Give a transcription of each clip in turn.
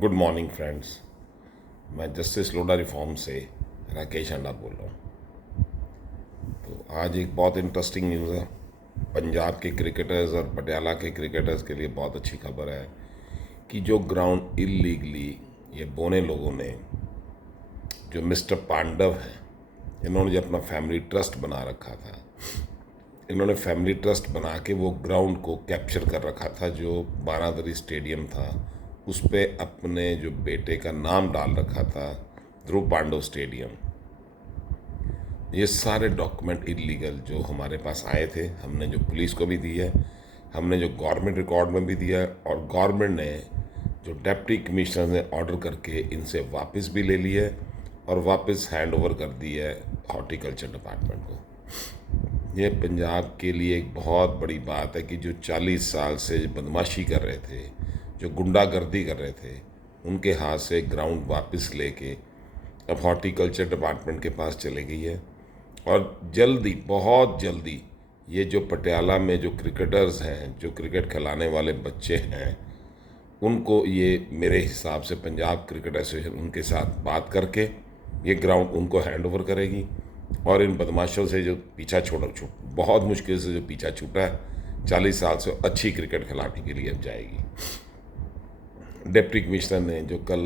Good morning friends. मैं justice Lodha reform से राकेश अंडा बोल रहा हूँ। तो आज एक बहुत इंटरेस्टिंग न्यूज़ है। पंजाब के क्रिकेटर्स और पटियाला के क्रिकेटर्स के लिए बहुत अच्छी खबर है कि जो ग्राउंड इलीगली ये बोने लोगों ने, जो मिस्टर पांडव हैं, इन्होंने जो अपना फैमिली ट्रस्ट बना रखा था, इन्होंने फैमिली ट्रस्ट बना के वो ग्राउंड को कैप्चर कर रखा था। जो बारादरी स्टेडियम था उस पर अपने जो बेटे का नाम डाल रखा था, ध्रुव पांडव स्टेडियम। ये सारे डॉक्यूमेंट इलीगल जो हमारे पास आए थे, हमने जो पुलिस को भी दी है, हमने जो गवर्नमेंट रिकॉर्ड में भी दिया है, और गवर्नमेंट ने जो डिप्टी कमिश्नर ने ऑर्डर करके इनसे वापस भी ले लिया है और वापस हैंड ओवर कर दी है हॉर्टिकल्चर डिपार्टमेंट को। ये पंजाब के लिए एक बहुत बड़ी बात है कि जो 40 साल से बदमाशी कर रहे थे, जो गुंडागर्दी कर रहे थे, उनके हाथ से ग्राउंड वापस लेके अब हॉर्टिकल्चर डिपार्टमेंट के पास चले गई है। और जल्दी, बहुत जल्दी, ये जो पटियाला में जो क्रिकेटर्स हैं, जो क्रिकेट खिलाने वाले बच्चे हैं, उनको ये मेरे हिसाब से पंजाब क्रिकेट एसोसिएशन उनके साथ बात करके ये ग्राउंड उनको हैंड ओवर करेगी। और इन बदमाशों से जो पीछा बहुत मुश्किल से जो पीछा छूटा है 40 साल से, अच्छी क्रिकेट खिलाने के लिए अब जाएगी। डिप्टी कमिश्नर ने जो कल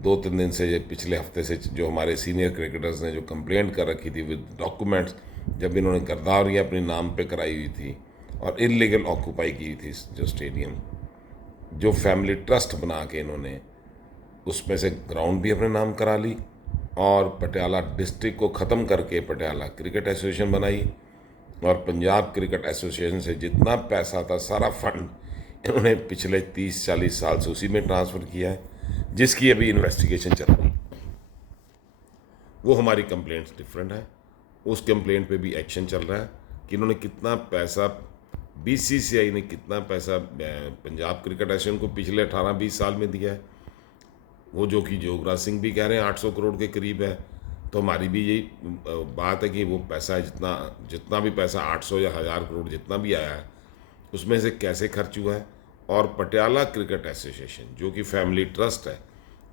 2-3 दिन से, पिछले हफ्ते से, जो हमारे सीनियर क्रिकेटर्स ने जो कंप्लेंट कर रखी थी विद डॉक्यूमेंट्स, जब इन्होंने गिरदावरियाँ अपने नाम पे कराई हुई थी और इलीगल ऑक्यूपाई की थी जो स्टेडियम, जो फैमिली ट्रस्ट बना के इन्होंने उसमें से ग्राउंड भी अपने नाम करा ली और पटियाला डिस्ट्रिक्ट को ख़त्म करके पटियाला क्रिकेट एसोसिएशन बनाई। और पंजाब क्रिकेट एसोसिएशन से जितना पैसा था, सारा फंड इन्होंने पिछले 30-40 साल से उसी में ट्रांसफ़र किया है, जिसकी अभी इन्वेस्टिगेशन चल रही है। वो हमारी कंप्लेंट्स डिफरेंट है, उस कंप्लेंट पे भी एक्शन चल रहा है कि इन्होंने कितना पैसा, बीसीसीआई ने कितना पैसा पंजाब क्रिकेट एसोसिएशन को पिछले 18-20 साल में दिया है। वो जो कि योगराज सिंह भी कह रहे हैं 800 करोड़ के करीब है। तो हमारी भी यही बात है कि वो पैसा, जितना भी पैसा 800 या 1000 करोड़ जितना भी आया है, उसमें से कैसे खर्च हुआ है। और पटियाला क्रिकेट एसोसिएशन जो कि फैमिली ट्रस्ट है,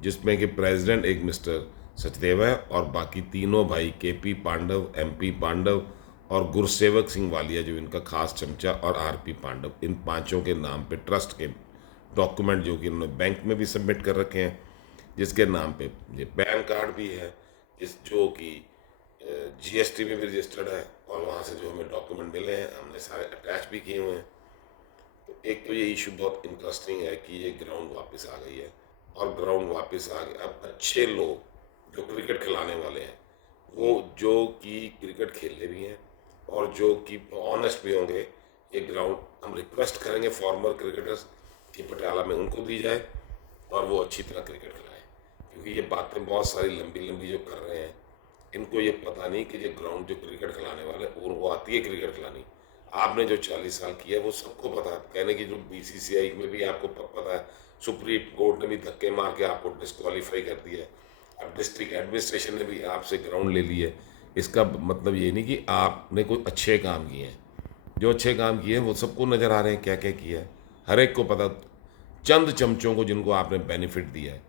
जिसमें कि प्रेसिडेंट एक मिस्टर सचदेव है और बाकी तीनों भाई केपी पांडव, एमपी पांडव और गुरसेवक सिंह वालिया जो इनका खास चमचा, और आरपी पांडव, इन पांचों के नाम पे ट्रस्ट के डॉक्यूमेंट जो कि इन्होंने बैंक में भी सबमिट कर रखे हैं, जिसके नाम पे ये पैन कार्ड भी है, जो कि जीएसटी में भी रजिस्टर्ड है। और वहाँ से जो हमें डॉक्यूमेंट मिले हैं हमने सारे अटैच भी किए हुए हैं। तो एक तो ये इशू बहुत इंटरेस्टिंग है कि ये ग्राउंड वापस आ गई है, और ग्राउंड वापस आ गए। अब अच्छे लोग जो क्रिकेट खिलाने वाले हैं, वो जो कि क्रिकेट खेलने भी हैं और जो कि ऑनेस्ट भी होंगे, ये ग्राउंड हम रिक्वेस्ट करेंगे फॉर्मर क्रिकेटर्स कि पटियाला में उनको दी जाए और वो अच्छी तरह क्रिकेट खिलाएं। क्योंकि ये बातें बहुत सारी लंबी लंबी जो कर रहे हैं, इनको ये पता नहीं कि ये ग्राउंड जो क्रिकेट खिलाने वाले, और वो आती है क्रिकेट खिलानी। आपने जो 40 साल किया वो सबको पता है। कहने की जो बीसीसीआई में भी आपको पता है, सुप्रीम कोर्ट ने भी धक्के मार के आपको डिस्क्वालीफाई कर दिया है। अब डिस्ट्रिक्ट एडमिनिस्ट्रेशन ने भी आपसे ग्राउंड ले ली है। इसका मतलब ये नहीं कि आपने कोई अच्छे काम किए हैं। जो अच्छे काम किए हैं वो सबको नज़र आ रहे हैं, क्या क्या किया है, हर एक को पता। चंद चमचों को जिनको आपने बेनिफिट दिया है,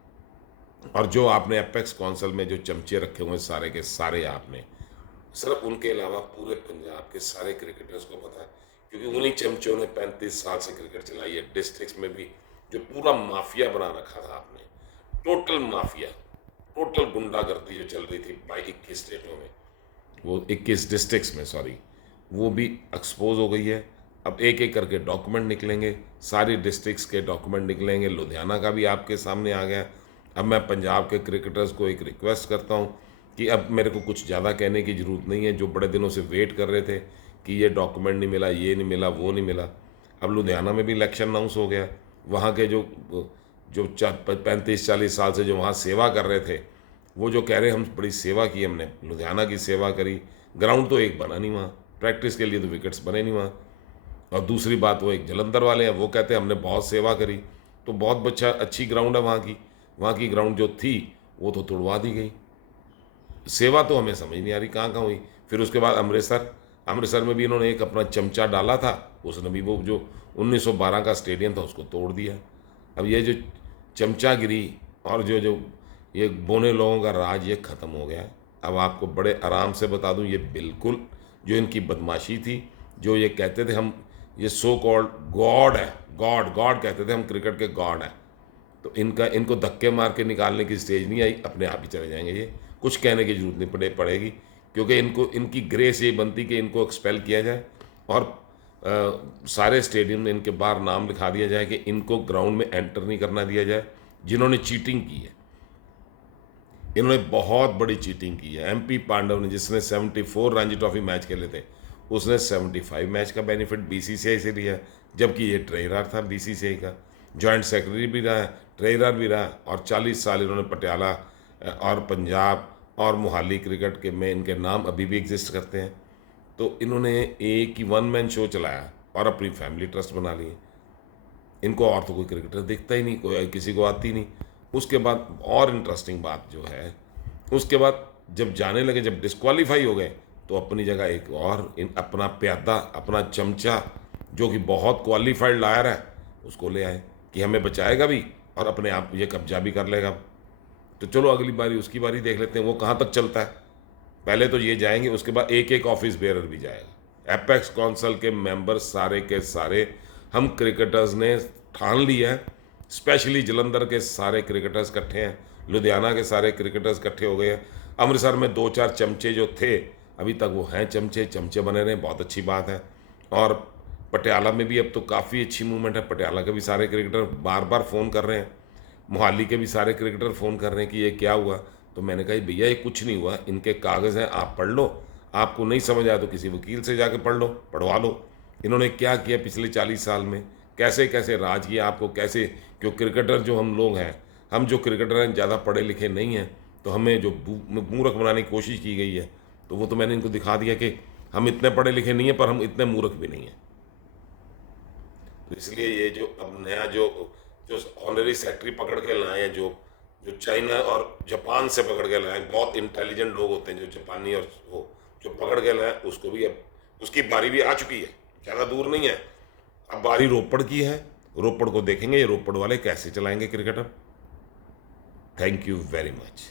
और जो आपने एपेक्स काउंसिल में जो चमचे रखे हुए सारे के सारे, आपने सिर्फ उनके अलावा पूरे पंजाब के सारे क्रिकेटर्स को पता है। क्योंकि उन्हीं चमचों ने 35 साल से क्रिकेट चलाई है। डिस्ट्रिक्ट्स में भी जो पूरा माफिया बना रखा था आपने, टोटल माफिया, टोटल गुंडागर्दी जो चल रही थी 21 स्टेटों में, वो 21 डिस्ट्रिक्ट्स में, सॉरी, वो भी एक्सपोज हो गई है। अब एक एक करके डॉक्यूमेंट निकलेंगे, सारी डिस्ट्रिक्ट्स के डॉक्यूमेंट निकलेंगे। लुधियाना का भी आपके सामने आ गया। अब मैं पंजाब के क्रिकेटर्स को एक रिक्वेस्ट करता हूँ कि अब मेरे को कुछ ज़्यादा कहने की ज़रूरत नहीं है। जो बड़े दिनों से वेट कर रहे थे कि ये डॉक्यूमेंट नहीं मिला, ये नहीं मिला, वो नहीं मिला, अब लुधियाना में भी इलेक्शन अनाउंस हो गया। वहाँ के जो जो 35-40 साल से जो वहाँ सेवा कर रहे थे, वो जो कह रहे हैं हम बड़ी सेवा की, हमने लुधियाना की सेवा करी, ग्राउंड तो एक बना नहीं वहाँ, प्रैक्टिस के लिए तो विकेट्स बने नहीं वहाँ। और दूसरी बात, वो एक जलंधर वाले हैं, वो कहते हैं हमने बहुत सेवा करी। तो बहुत अच्छा, अच्छी ग्राउंड है वहाँ की ग्राउंड जो थी वो तो तोड़वा दी गई। सेवा तो हमें समझ नहीं आ रही कहाँ कहाँ हुई। फिर उसके बाद अमृतसर में भी इन्होंने एक अपना चमचा डाला था, उसने भी वो जो 1912 का स्टेडियम था उसको तोड़ दिया। अब ये जो चमचागिरी और जो जो ये बोने लोगों का राज ये ख़त्म हो गया है। अब आपको बड़े आराम से बता दूं, ये बिल्कुल जो इनकी बदमाशी थी, जो ये कहते थे हम ये सो कॉल्ड गॉड है, गॉड गॉड कहते थे हम, क्रिकेट के गॉड हैं, तो इनको धक्के मार के निकालने की स्टेज नहीं आई, अपने आप ही चले जाएंगे। ये कुछ कहने की जरूरत नहीं पड़ेगी, क्योंकि इनकी ग्रेस ये बनती कि इनको एक्सपेल किया जाए और सारे स्टेडियम में इनके बाहर नाम लिखा दिया जाए कि इनको ग्राउंड में एंटर नहीं करना दिया जाए। जिन्होंने चीटिंग की है, इन्होंने बहुत बड़ी चीटिंग की है। एमपी पांडव ने, जिसने 74 रणजी ट्रॉफी मैच खेले थे, उसने 75 मैच का बेनिफिट बीसीसीआई से लिया, जबकि ये ट्रेजरर था बीसीसीआई का, जॉइंट सेक्रेटरी भी रहा, ट्रेजरर भी रहा, और 40 साल इन्होंने पटियाला और पंजाब और मोहाली क्रिकेट के में इनके नाम अभी भी एग्जिस्ट करते हैं। तो इन्होंने एक ही वन मैन शो चलाया और अपनी फैमिली ट्रस्ट बना लिए। इनको और तो कोई क्रिकेटर दिखता ही नहीं, कोई किसी को आती नहीं। उसके बाद और इंटरेस्टिंग बात जो है, उसके बाद जब जाने लगे, जब डिस्क्वालीफाई हो गए, तो अपनी जगह एक और अपना प्यादा, अपना चमचा, जो कि बहुत क्वालिफाइड लायर है, उसको ले आए कि हमें बचाएगा भी और अपने आप ये कब्जा भी कर लेगा। तो चलो अगली बारी उसकी बारी देख लेते हैं वो कहाँ तक चलता है। पहले तो ये जाएंगे, उसके बाद एक एक ऑफिस बेरर भी जाएगा। एपेक्स काउंसिल के मेंबर सारे के सारे हम क्रिकेटर्स ने ठान लिया है, स्पेशली जलंधर के सारे क्रिकेटर्स इकट्ठे हैं, लुधियाना के सारे क्रिकेटर्स इकट्ठे हो गए हैं। अमृतसर में 2-4 चमचे जो थे अभी तक वो हैं, चमचे बने रहे, बहुत अच्छी बात है। और पटियाला में भी अब तो काफ़ी अच्छी मूवमेंट है। पटियाला के भी सारे क्रिकेटर बार बार फ़ोन कर रहे हैं, मोहाली के भी सारे क्रिकेटर फ़ोन कर रहे हैं कि ये क्या हुआ। तो मैंने कहा भैया ये कुछ नहीं हुआ, इनके कागज़ हैं, आप पढ़ लो, आपको नहीं समझ आया तो किसी वकील से जाके पढ़ लो, पढ़वा लो। इन्होंने क्या किया पिछले 40 साल में, कैसे कैसे राज किया, आपको कैसे, क्यों क्रिकेटर जो हम लोग हैं, हम जो क्रिकेटर हैं ज़्यादा पढ़े लिखे नहीं हैं, तो हमें जो मूर्ख बनाने की कोशिश की गई है, तो वो तो मैंने इनको दिखा दिया कि हम इतने पढ़े लिखे नहीं हैं, पर हम इतने मूर्ख भी नहीं हैं। तो इसलिए ये जो अब नया जो जो ऑनरी सेक्रेटरी पकड़ के लाए हैं, जो जो चाइना और जापान से पकड़ के लाए हैं, बहुत इंटेलिजेंट लोग होते हैं जो जापानी और वो जो पकड़ के लाए, उसको भी अब उसकी बारी भी आ चुकी है, ज़्यादा दूर नहीं है। अब बारी रोपड़ की है, रोपड़ को देखेंगे ये रोपड़ वाले कैसे चलाएंगे cricketer. Thank you very much.